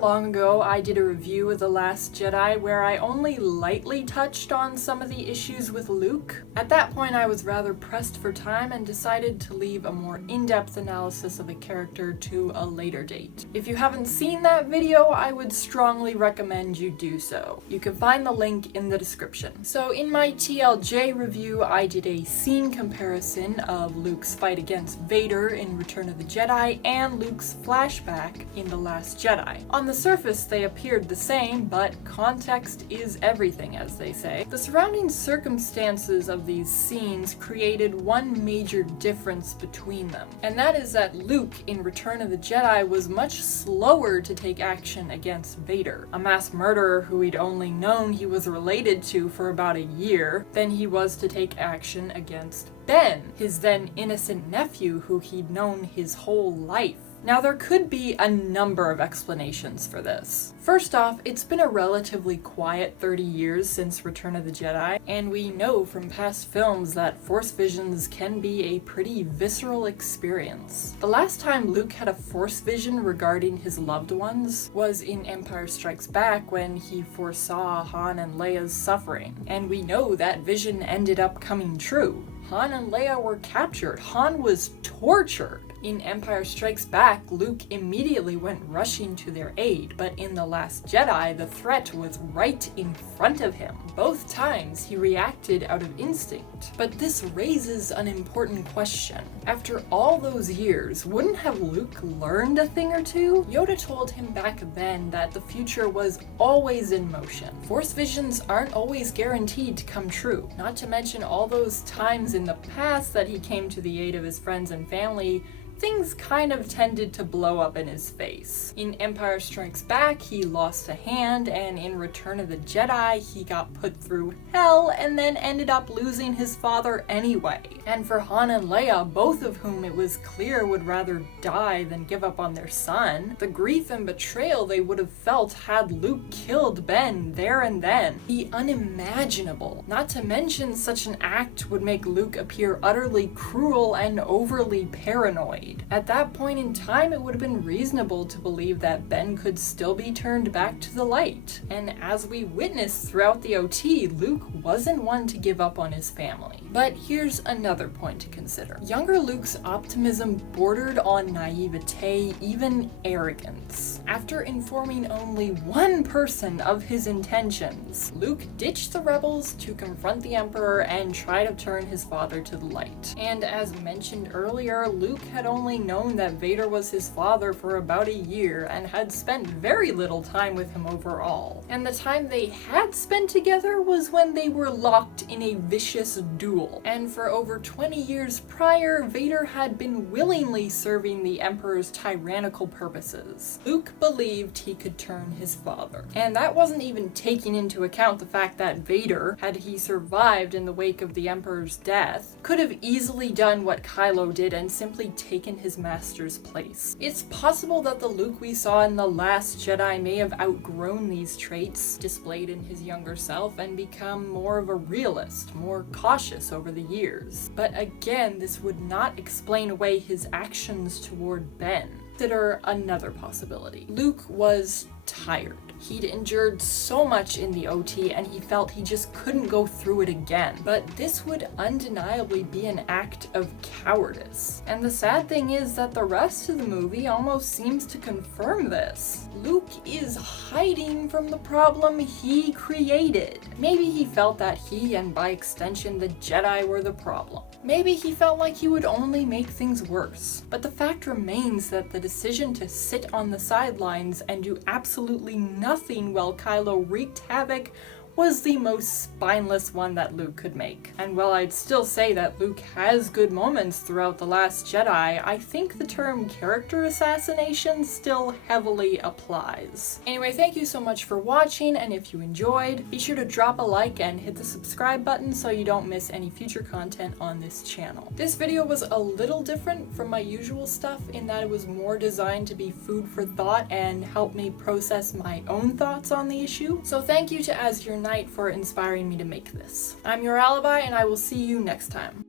not long ago, I did a review of The Last Jedi where I only lightly touched on some of the issues with Luke. At that point, I was rather pressed for time and decided to leave a more in-depth analysis of the character to a later date. If you haven't seen that video, I would strongly recommend you do so. You can find the link in the description. So in my TLJ review, I did a scene comparison of Luke's fight against Vader in Return of the Jedi and Luke's flashback in The Last Jedi. On the surface, they appeared the same, but context is everything, as they say. The surrounding circumstances of these scenes created one major difference between them, and that is that Luke in Return of the Jedi was much slower to take action against Vader, a mass murderer who he'd only known he was related to for about a year, than he was to take action against Ben, his then innocent nephew who he'd known his whole life. Now, there could be a number of explanations for this. First off, it's been a relatively quiet 30 years since Return of the Jedi, and we know from past films that Force visions can be a pretty visceral experience. The last time Luke had a Force vision regarding his loved ones was in Empire Strikes Back when he foresaw Han and Leia's suffering, and we know that vision ended up coming true. Han and Leia were captured. Han was tortured. In Empire Strikes Back, Luke immediately went rushing to their aid, but in The Last Jedi, the threat was right in front of him. Both times, he reacted out of instinct. But this raises an important question. After all those years, wouldn't have Luke learned a thing or two? Yoda told him back then that the future was always in motion. Force visions aren't always guaranteed to come true, not to mention all those times in the past that he came to the aid of his friends and family. Things kind of tended to blow up in his face. In Empire Strikes Back, he lost a hand, and in Return of the Jedi, he got put through hell and then ended up losing his father anyway. And for Han and Leia, both of whom it was clear would rather die than give up on their son, the grief and betrayal they would have felt had Luke killed Ben there and then be unimaginable. Not to mention, such an act would make Luke appear utterly cruel and overly paranoid. At that point in time, it would have been reasonable to believe that Ben could still be turned back to the light. And as we witnessed throughout the OT, Luke wasn't one to give up on his family. But here's another point to consider. Younger Luke's optimism bordered on naivete, even arrogance. After informing only one person of his intentions, Luke ditched the rebels to confront the Emperor and try to turn his father to the light. And as mentioned earlier, Luke had only known that Vader was his father for about a year and had spent very little time with him overall. And the time they had spent together was when they were locked in a vicious duel. And for over 20 years prior, Vader had been willingly serving the Emperor's tyrannical purposes. Luke believed he could turn his father. And that wasn't even taking into account the fact that Vader, had he survived in the wake of the Emperor's death, could have easily done what Kylo did and simply taken his master's place. It's possible that the Luke we saw in The Last Jedi may have outgrown these traits displayed in his younger self and become more of a realist, more cautious over the years. But again, this would not explain away his actions toward Ben. Consider another possibility. Luke was tired. He'd endured so much in the OT and he felt he just couldn't go through it again. But this would undeniably be an act of cowardice. And the sad thing is that the rest of the movie almost seems to confirm this. Luke is hiding from the problem he created. Maybe he felt that he, and by extension the Jedi, were the problem. Maybe he felt like he would only make things worse. But the fact remains that the decision to sit on the sidelines and do absolutely nothing while Kylo wreaked havoc was the most spineless one that Luke could make. And while I'd still say that Luke has good moments throughout The Last Jedi, I think the term character assassination still heavily applies. Anyway, thank you so much for watching, and if you enjoyed, be sure to drop a like and hit the subscribe button so you don't miss any future content on this channel. This video was a little different from my usual stuff in that it was more designed to be food for thought and help me process my own thoughts on the issue. So thank you to As Your Night for inspiring me to make this. I'm your Alibi, and I will see you next time.